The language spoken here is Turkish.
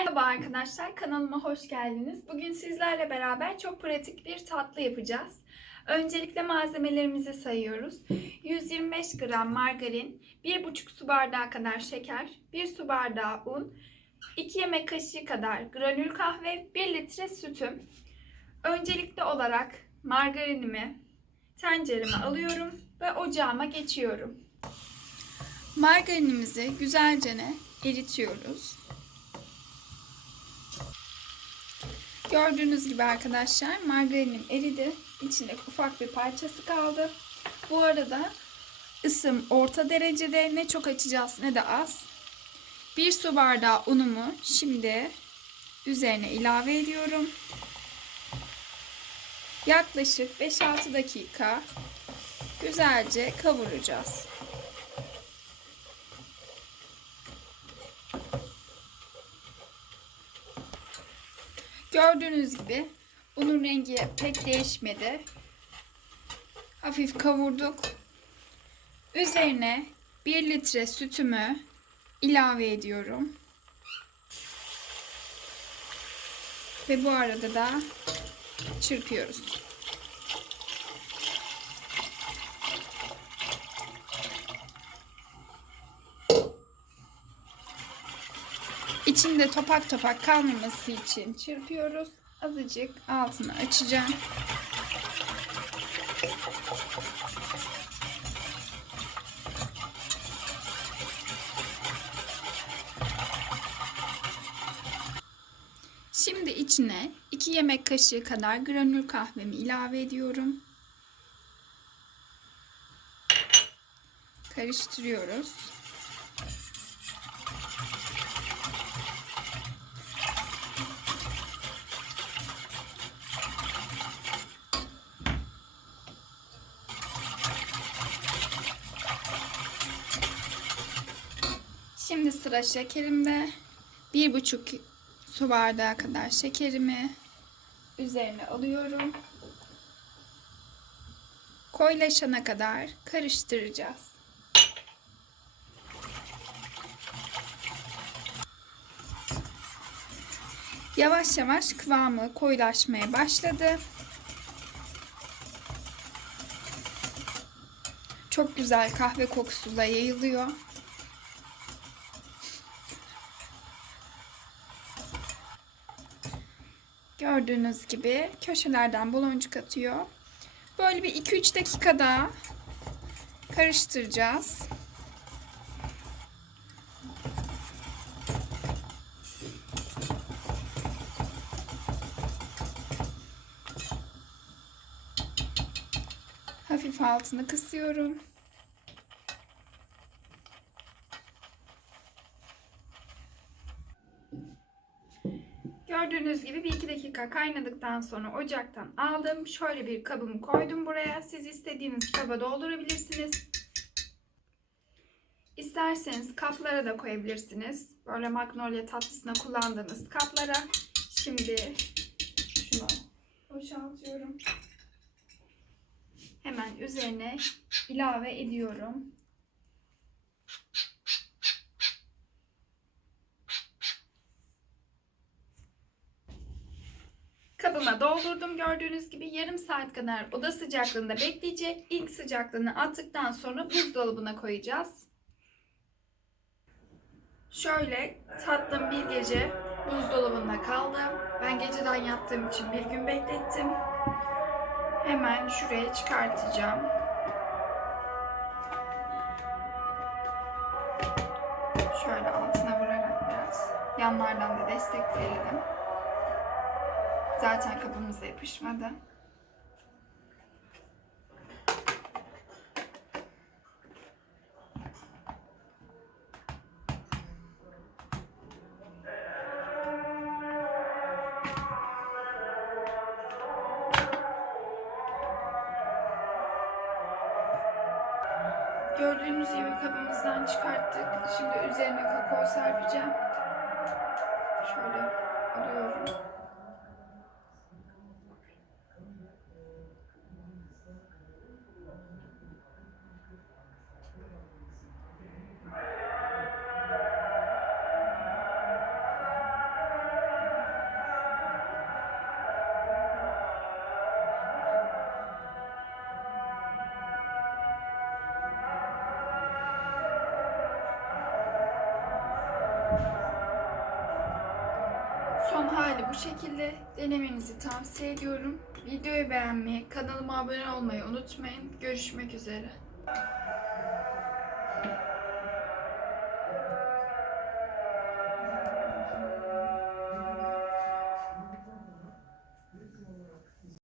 Merhaba arkadaşlar, kanalıma hoş geldiniz. Bugün sizlerle beraber çok pratik bir tatlı yapacağız. Öncelikle malzemelerimizi sayıyoruz. 125 gram margarin, 1,5 su bardağı kadar şeker, 1 su bardağı un, 2 yemek kaşığı kadar granül kahve, 1 litre sütüm. Öncelikli olarak margarinimi tencereme alıyorum ve ocağıma geçiyorum. Margarinimizi güzelce eritiyoruz. Gördüğünüz gibi arkadaşlar margarinim eridi. İçinde ufak bir parçası kaldı. Bu arada ısım orta derecede ne çok açacağız ne de az. Bir su bardağı unumu şimdi üzerine ilave ediyorum. Yaklaşık 5-6 dakika güzelce kavuracağız. Gördüğünüz gibi unun rengi pek değişmedi. Hafif kavurduk. Üzerine 1 litre sütümü ilave ediyorum. Ve bu arada da çırpıyoruz. İçinde topak topak kalmaması için çırpıyoruz. Azıcık altını açacağım. Şimdi içine 2 yemek kaşığı kadar granül kahvemi ilave ediyorum. Karıştırıyoruz. Şimdi sıra şekerimde. Bir buçuk su bardağı kadar şekerimi üzerine alıyorum. Koyulaşana kadar karıştıracağız. Yavaş yavaş kıvamı koyulaşmaya başladı. Çok güzel kahve kokusu da yayılıyor. Gördüğünüz gibi köşelerden baloncuk atıyor. Böyle bir 2-3 dakika daha karıştıracağız. Hafif altını kısıyorum. Gördüğünüz gibi bir iki dakika kaynadıktan sonra ocaktan aldım. Şöyle bir kabımı koydum buraya. Siz istediğiniz kaba doldurabilirsiniz. İsterseniz kaplara da koyabilirsiniz. Böyle magnolia tatlısına kullandığınız kaplara. Şimdi şunu boşaltıyorum. Hemen üzerine ilave ediyorum. Kabıma doldurdum gördüğünüz gibi yarım saat kadar oda sıcaklığında bekleyecek. İlk sıcaklığını attıktan sonra buzdolabına koyacağız. Şöyle tatlım bir gece buzdolabında kaldı. Ben geceden yattığım için bir gün beklettim. Hemen şuraya çıkartacağım. Şöyle altına vurarak biraz yanlardan da destek verelim. Zaten kabımıza yapışmadı. Gördüğünüz gibi kabımızdan çıkarttık. Şimdi üzerine kakao serpeceğim. Şöyle alıyorum. Hali bu şekilde. Denemenizi tavsiye ediyorum. Videoyu beğenmeyi, kanalıma abone olmayı unutmayın. Görüşmek üzere.